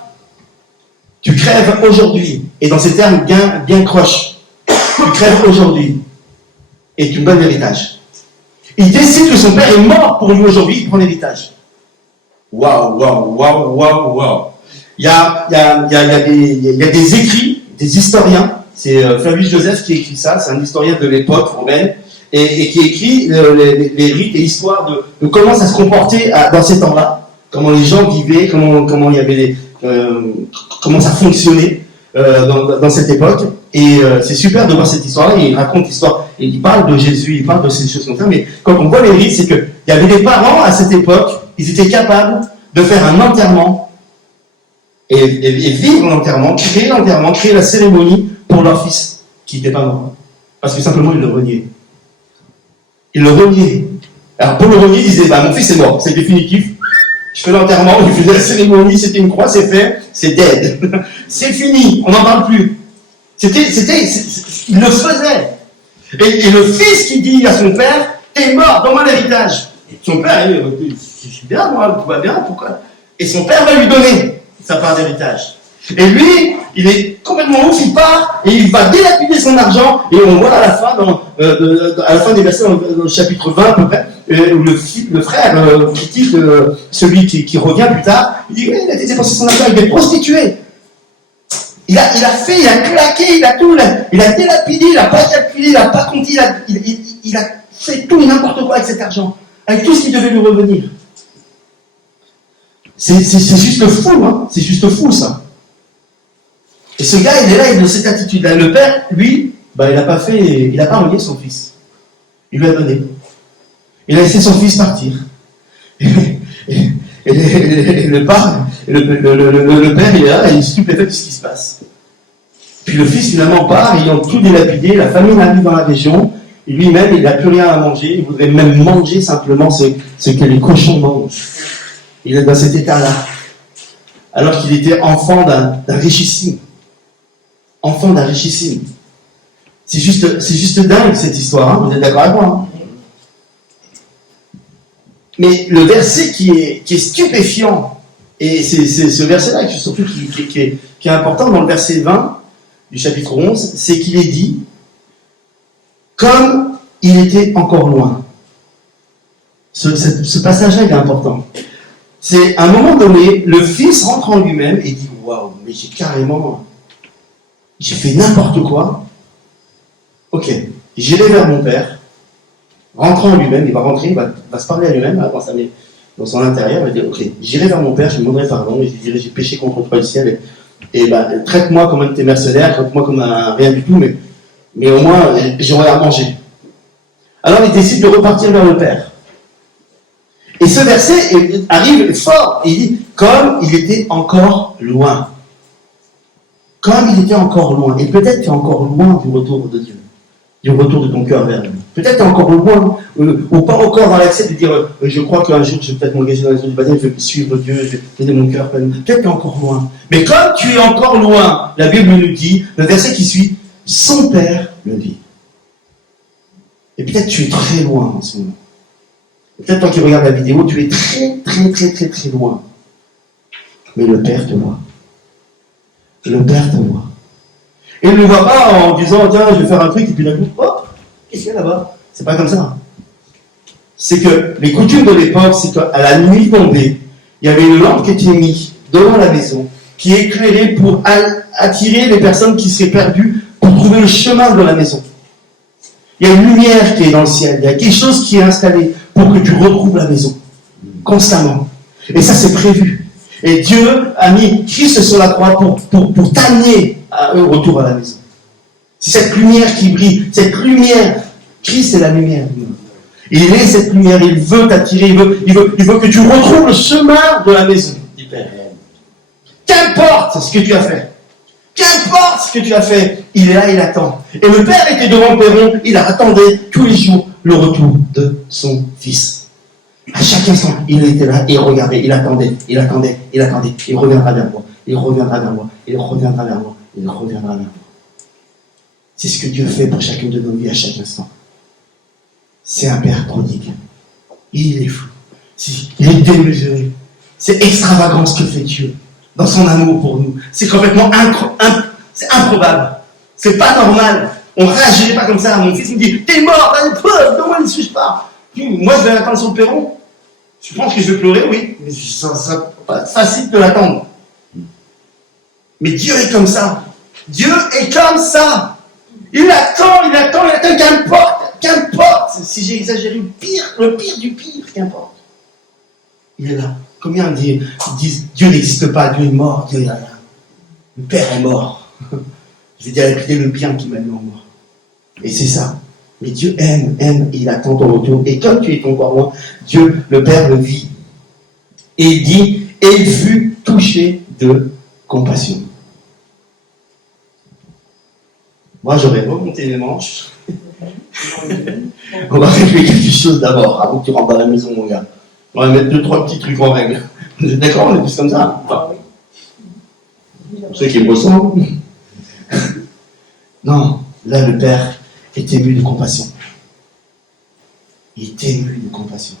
tu crèves aujourd'hui, et dans ces termes bien croches, tu crèves aujourd'hui, et tu me donnes l'héritage. Il décide que son père est mort pour lui aujourd'hui, il prend l'héritage. Waouh. Il y a des écrits, des historiens, c'est Flavius Joseph qui écrit ça, c'est un historien de l'époque romaine, et qui écrit les rites et l'histoire de comment ça se comportait dans ces temps-là, comment les gens vivaient, comment il y avait comment ça fonctionnait dans cette époque. Et c'est super de voir cette histoire-là. Il raconte l'histoire, et il parle de Jésus, il parle de ces choses comme ça. Mais quand on voit les rites, c'est qu'il y avait des parents à cette époque, ils étaient capables de faire un enterrement et vivre l'enterrement, créer la cérémonie pour leur fils qui n'était pas mort. Parce que simplement, ils le reniaient. Alors pour le renier, ils disaient, mon fils est mort, c'est définitif. Je fais l'enterrement, il faisait la cérémonie, c'était une croix, c'est fait, c'est dead. C'est fini, on n'en parle plus. Il le faisait. Et le fils qui dit à son père, t'es mort, donne-moi l'héritage. Et son père, je suis bien, moi, tout va bien, pourquoi? Et son père va lui donner sa part d'héritage. Et lui, il est complètement ouf, il part, et il va dilapider son argent, et on voit à la fin des versets, dans le chapitre 20 à peu près, où le frère critique celui qui revient plus tard, il dit, il a dépensé son argent avec des prostituées. Il a fait, il a claqué, il a délapidé, il n'a pas calculé, il n'a pas compté, il a fait tout et n'importe quoi avec cet argent, avec tout ce qui devait lui revenir. C'est juste fou, hein, c'est juste fou ça. Et ce gars, il est là, il est de cette attitude-là. Le père, lui, il n'a pas renié son fils. Il lui a donné. Il a laissé son fils partir. Et le père, il est là, et il est stupéfait de ce qui se passe. Puis le fils, finalement, part, ayant tout dilapidé, la famine arrive dans la région, et lui-même, il n'a plus rien à manger, il voudrait même manger simplement ce que les cochons mangent. Il est dans cet état-là. Alors qu'il était enfant d'un richissime. Enfant d'un richissime. C'est juste dingue cette histoire, hein, vous êtes d'accord avec moi, hein? Mais le verset qui est stupéfiant, et c'est ce verset-là surtout qui est important dans le verset 20 du chapitre 11, c'est qu'il est dit, comme il était encore loin. Ce passage-là est important. C'est à un moment donné, le fils rentre en lui-même et dit, waouh, mais j'ai fait n'importe quoi. Ok, j'irai vers mon père. Rentrant en lui-même, il va rentrer, il va se parler à lui-même, dans son intérieur, il va dire, ok, j'irai vers mon père, je lui demanderai pardon, et je lui dirai, j'ai péché contre toi le ciel, et traite-moi comme un de tes mercenaires, traite-moi comme un rien du tout, mais au moins, j'aurai à manger. Alors il décide de repartir vers le père. Et ce verset arrive fort, et il dit, comme il était encore loin. Comme il était encore loin. Et peut-être tu es encore loin du retour de Dieu, du retour de ton cœur vers lui. Peut-être tu es encore loin, ou pas encore dans l'accès de dire, je crois qu'un jour je vais peut-être m'engager dans les eaux du baptême, je vais suivre Dieu, je vais donner mon cœur. Peut-être tu es encore loin. Mais comme tu es encore loin, la Bible nous dit, le verset qui suit, son père le dit. Et peut-être tu es très loin en ce moment. Peut-être toi qui regardes la vidéo, tu es très, très, très, très, très loin. Mais le Père te voit. Le Père te voit. Et il ne le voit pas en disant, tiens, je vais faire un truc, et puis d'un coup, hop, qu'est-ce qu'il y a là-bas? C'est pas comme ça. C'est que les coutumes de l'époque, c'est qu'à la nuit tombée, il y avait une lampe qui était mise devant la maison, qui éclairait pour attirer les personnes qui seraient perdues pour trouver le chemin de la maison. Il y a une lumière qui est dans le ciel, il y a quelque chose qui est installé pour que tu retrouves la maison, constamment. Et ça, c'est prévu. Et Dieu a mis Christ sur la croix pour t'amener au retour à la maison. C'est cette lumière qui brille, cette lumière. Christ est la lumière. Il est cette lumière, il veut t'attirer, il veut que tu retrouves le chemin de la maison du Père. Qu'importe ce que tu as fait. Qu'importe ce que tu as fait, il est là, il attend. Et le Père était devant le perron, il attendait tous les jours le retour de son Fils. À chaque instant, il était là, il regardait, il attendait. Il reviendra vers moi, il reviendra vers moi, il reviendra vers moi, il reviendra vers moi. C'est ce que Dieu fait pour chacune de nos vies à chaque instant. C'est un Père prodigue. Il est fou. Il est démesuré. C'est extravagant ce que fait Dieu dans son amour pour nous. C'est complètement c'est improbable. C'est pas normal. On ne réagirait pas comme ça. Mon fils me dit, t'es mort, t'as une preuve, comment ne suis-je pas? Moi, je vais l'attendre sur le perron. Je pense que je vais pleurer, oui. Mais ça sera pas facile de l'attendre. Mais Dieu est comme ça. Dieu est comme ça. Il attend, qu'importe. Si j'ai exagéré le pire du pire, qu'importe. Il est là. Combien disent Dieu n'existe pas, Dieu est mort, Dieu est là. Le Père est mort. Je vais dire le bien qui m'a mis en mort. Et c'est ça. Mais Dieu aime, il attend ton retour. Et comme tu es encore loin, Dieu, le Père, le vit. Et il dit, et il fut touché de compassion. Moi, j'aurais remonté les manches. On va régler quelque chose d'abord, avant que tu rentres à la maison, mon gars. On va mettre 2-3 petits trucs en règle. Vous êtes d'accord, on est tous comme ça? Enfin, pour ceux qui me ressemblent. Non, là, le Père est ému de compassion. Il est ému de compassion.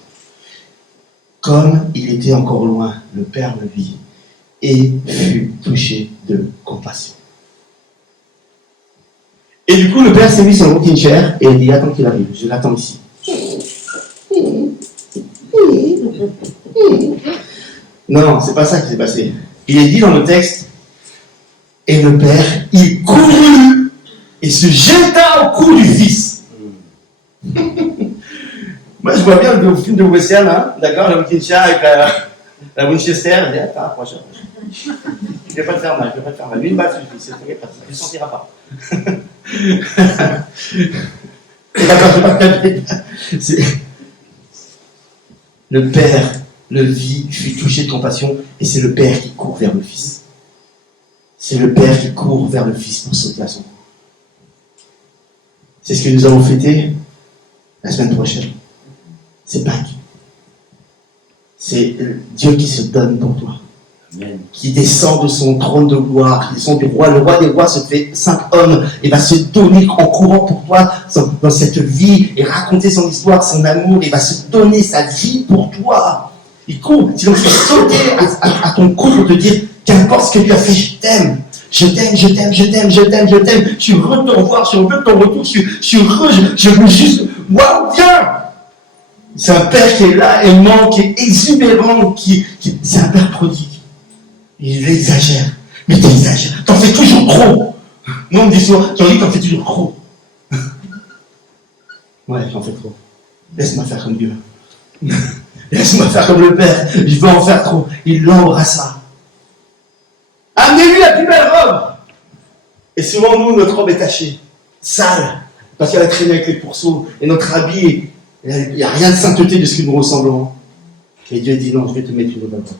Comme il était encore loin, le Père le vit et fut touché de compassion. Et du coup, le Père s'est mis sur le rocking chair et il dit, attends qu'il arrive, je l'attends ici. Non, c'est pas ça qui s'est passé. Il est dit dans le texte, et le Père, il courut et se jeta au cou du Fils. Moi, je vois bien le film de Wessian, hein, d'accord, le rocking chair avec la Winchester, il dit, attends, approche. Je vais pas te faire mal, Lui, une balle suffit, c'est pas grave, tu ne sentiras pas. Le Père le vit, fut touché de compassion, et c'est le Père qui court vers le Fils. C'est le Père qui court vers le Fils pour sauter à son cou. C'est ce que nous allons fêter la semaine prochaine. C'est Pâques. C'est Dieu qui se donne pour toi. Amen. Qui descend de son trône de gloire, qui descend du roi. Le roi des rois se fait 5 hommes et va se donner en courant pour toi dans cette vie et raconter son histoire, son amour. Il va se donner sa vie pour toi. Il court, sinon il va sauter à ton cou pour te dire qu'importe ce que tu as fait, je t'aime. Je suis heureux de te revoir, je suis heureux de ton retour, je veux juste, waouh, viens! C'est un Père qui est là, aimant, qui est exubérant, c'est un Père prodigue. Il exagère. Mais t'exagères. T'en fais toujours trop. Moi, on me dit souvent, t'en fais toujours trop. Ouais, j'en fais trop. Laisse-moi faire comme Dieu. Laisse-moi faire comme le Père. Je veux en faire trop. Il l'embrassa. Amenez-lui la plus belle robe. Et souvent, nous, notre robe est tachée. Sale. Parce qu'elle a traîné avec les pourceaux. Et notre habit, il n'y a rien de sainteté de ce que nous ressemblons. Et Dieu dit, non, je vais te mettre une nouvelle robe.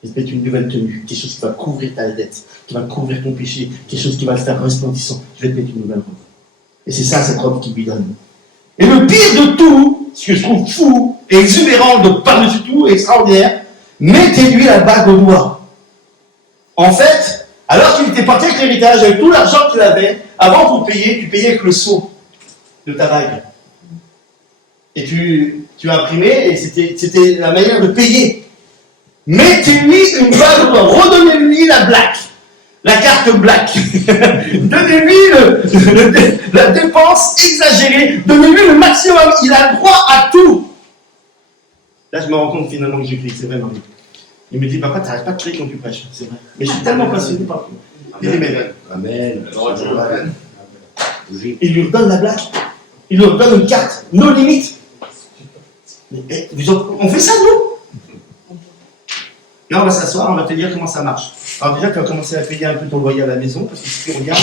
Je vais te mettre une nouvelle tenue, quelque chose qui va couvrir ta dette, qui va couvrir ton péché, quelque chose qui va le faire resplendissant. Je vais te mettre une nouvelle robe. Et c'est ça, cette robe qu'il lui donne. Et le pire de tout, ce que je trouve fou, et exubérant de par-dessus tout, extraordinaire, mettez-lui la bague au doigt. En fait, alors qu'il était parti avec l'héritage, avec tout l'argent qu'il avait, avant pour payer, tu payais avec le sceau de ta bague. Et tu as imprimé, et c'était la manière de payer. Mettez-lui une bague au doigt, redonnez-lui la black, la carte black. Donnez-lui la dépense exagérée, donnez-lui le maximum, il a droit à tout. Là, je me rends compte finalement que j'ai crié, c'est vrai, Marie. Il me dit, papa, t'arrêtes pas de crier quand tu prêches, c'est vrai. Mais je suis tellement passionné par tout. Amen. Amen. Il lui redonne la blague, il lui redonne une carte, nos limites. Mais, on fait ça, nous? Là, on va s'asseoir, on va te dire comment ça marche. Alors déjà, tu vas commencer à payer un peu ton loyer à la maison, parce que si tu regardes,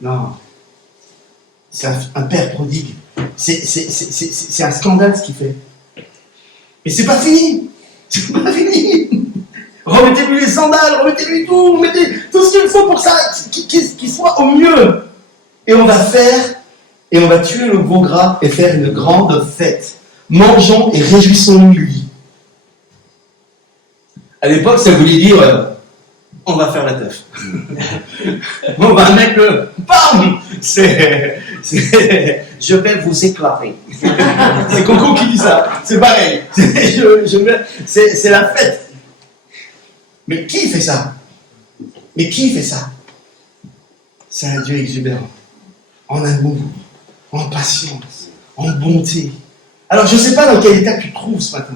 Non. C'est un père prodigue. C'est un scandale ce qu'il fait. Mais c'est pas fini. C'est pas fini. Remettez-lui les sandales, remettez-lui tout, remettez tout ce qu'il faut pour ça, qu'il soit au mieux. Et on va tuer le veau gras et faire une grande fête. Mangeons et réjouissons-nous lui. À l'époque, ça voulait dire on va faire la teuf. On va mettre le bam. Je vais vous éclater. C'est Coco qui dit ça. C'est pareil. C'est la fête. Mais qui fait ça? Mais qui fait ça? C'est un Dieu exubérant, en amour, en patience, en bonté. Alors je ne sais pas dans quel état tu te trouves ce matin.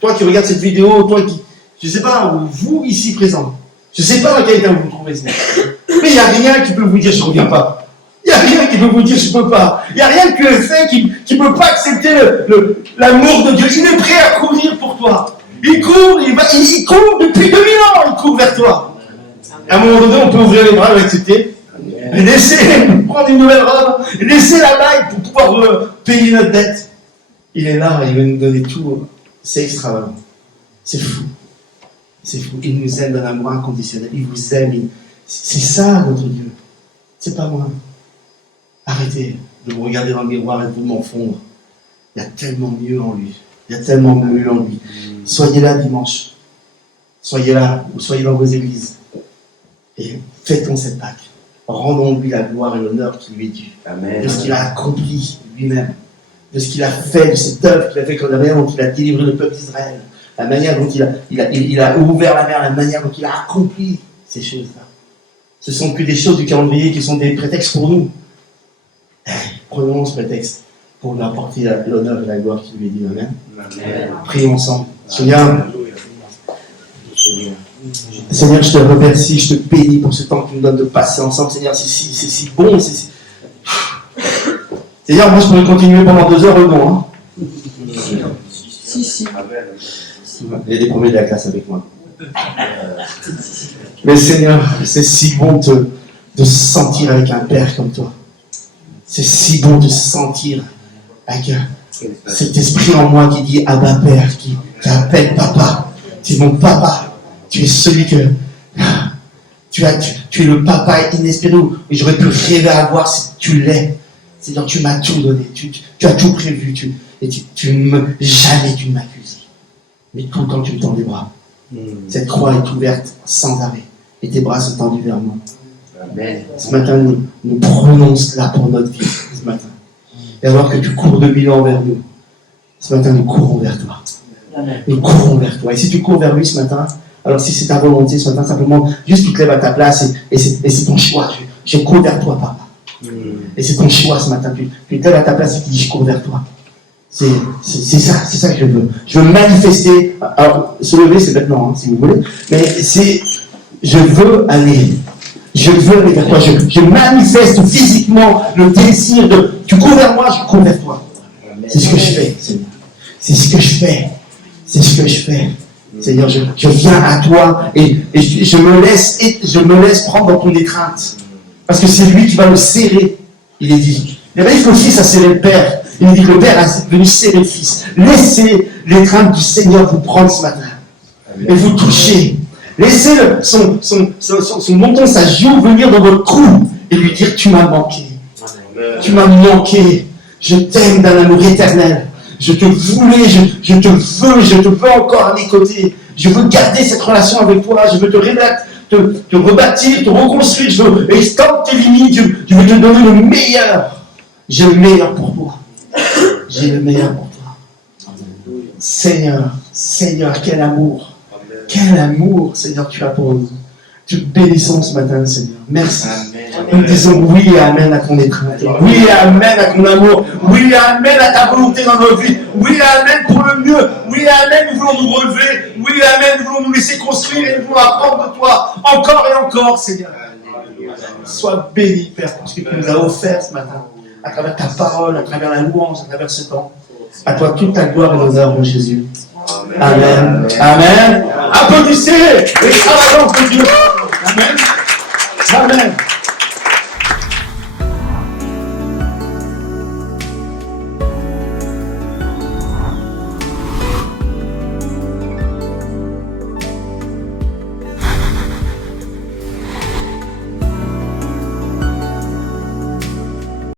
Toi qui regardes cette vidéo, toi qui... Je ne sais pas, vous ici présents. Je ne sais pas dans quel état vous vous trouvez ce matin. Mais il n'y a rien qui peut vous dire je ne reviens pas. Il n'y a rien qui peut vous dire je ne peux pas. Il n'y a rien que tu as fait qui ne peut pas accepter l'amour de Dieu. Il est prêt à courir pour toi. Il court, il court depuis 2000 ans, il court vers toi. À un moment donné, on peut ouvrir les bras et l'accepter. Laisser prendre une nouvelle robe, laisser la bague pour pouvoir payer notre dette. Il est là, il veut nous donner tout. C'est extravagant. C'est fou. C'est fou. Il nous aime d'un amour inconditionnel. Il vous aime. C'est ça, notre Dieu. C'est pas moi. Arrêtez de vous regarder dans le miroir et de vous m'enfondre. Il y a tellement mieux en lui. Il y a tellement mieux en lui. Soyez là dimanche. Soyez là, ou soyez dans vos églises. Et fêtons cette Pâque. Rendons-lui la gloire et l'honneur qui lui est dû. Amen. De ce qu'il a accompli lui-même. De ce qu'il a fait, de cette œuvre qu'il a fait, la manière dont il a délivré le peuple d'Israël. La manière dont il a ouvert la mer, la manière dont il a accompli ces choses-là. Ce ne sont que des choses du calendrier qui sont des prétextes pour nous. Prenons ce prétexte pour lui apporter l'honneur et la gloire qui lui est due. Amen. Amen. Prions ensemble. Seigneur, je te remercie, je te bénis pour ce temps que tu nous donnes de passer ensemble. Seigneur, c'est si bon. Seigneur, moi je pourrais continuer pendant 2 heures, non, hein? Si. Il y a des premiers de la classe avec moi. Mais Seigneur, c'est si bon de se sentir avec un père comme toi. C'est si bon de se sentir avec cet esprit en moi qui dit Abba Père, qui appelle Papa. Tu es mon papa. Tu es celui que... Tu es le papa inespéré où j'aurais pu rêver à voir si tu l'es. C'est-à-dire tu m'as tout donné. Tu as tout prévu. Jamais tu ne m'accuses. Mais tout le temps tu me tends les bras. Cette croix est ouverte sans arrêt. Et tes bras sont tendus vers moi. Amen. Ce matin, nous prenons cela pour notre vie. Ce matin. Et alors que tu cours de 1000 ans vers nous, ce matin, nous courons vers toi. Amen. Nous courons vers toi. Et si tu cours vers lui ce matin, alors si c'est ta volonté ce matin, simplement, juste tu te lèves à ta place et c'est ton choix. Je cours vers toi, papa. Et c'est ton choix ce matin. Tu te lèves à ta place et tu dis, je cours vers toi. C'est ça que je veux. Je veux manifester. Alors, se lever, c'est maintenant, hein, si vous voulez. Mais je veux aller. Je veux aller vers toi. Je manifeste physiquement le désir de... Tu cours vers moi, je cours vers toi. C'est ce que je fais, Seigneur. C'est ce que je fais. C'est ce que je fais. Seigneur, je viens à toi et je me laisse prendre dans ton étreinte. Parce que c'est lui qui va le serrer. Il est dit. Il n'y a pas dit que le Fils a serré le Père. Il dit que le Père est venu serrer le Fils. Laissez l'étreinte du Seigneur vous prendre ce matin. Et vous toucher. Laissez son menton, sa joue venir dans votre cou et lui dire tu m'as manqué. Tu m'as manqué. Je t'aime d'un amour éternel. Je te voulais, je te veux encore à mes côtés. Je veux garder cette relation avec toi. Je veux te rebâtir, te reconstruire. Je veux étendre tes limites. Je veux te donner le meilleur. J'ai le meilleur pour toi. J'ai le meilleur pour toi. Seigneur, quel amour. Quel amour, Seigneur, tu as pour nous. Te bénissons ce matin, Seigneur. Merci. Nous disons oui et amen à ton étreinte. Oui et amen à ton amour. Oui et amen à ta volonté dans nos vies. Oui et amen pour le mieux. Oui et amen, nous voulons nous relever. Oui et amen, nous voulons nous laisser construire et nous voulons apprendre de toi encore et encore, Seigneur. Sois béni, Père, pour ce que tu nous as offert ce matin. À travers ta parole, à travers la louange, à travers ce temps. À toi toute ta gloire et l'honneur, mon Jésus. Amen. Amen. Applaudissez l'extravagance de Dieu. Amen. Amen.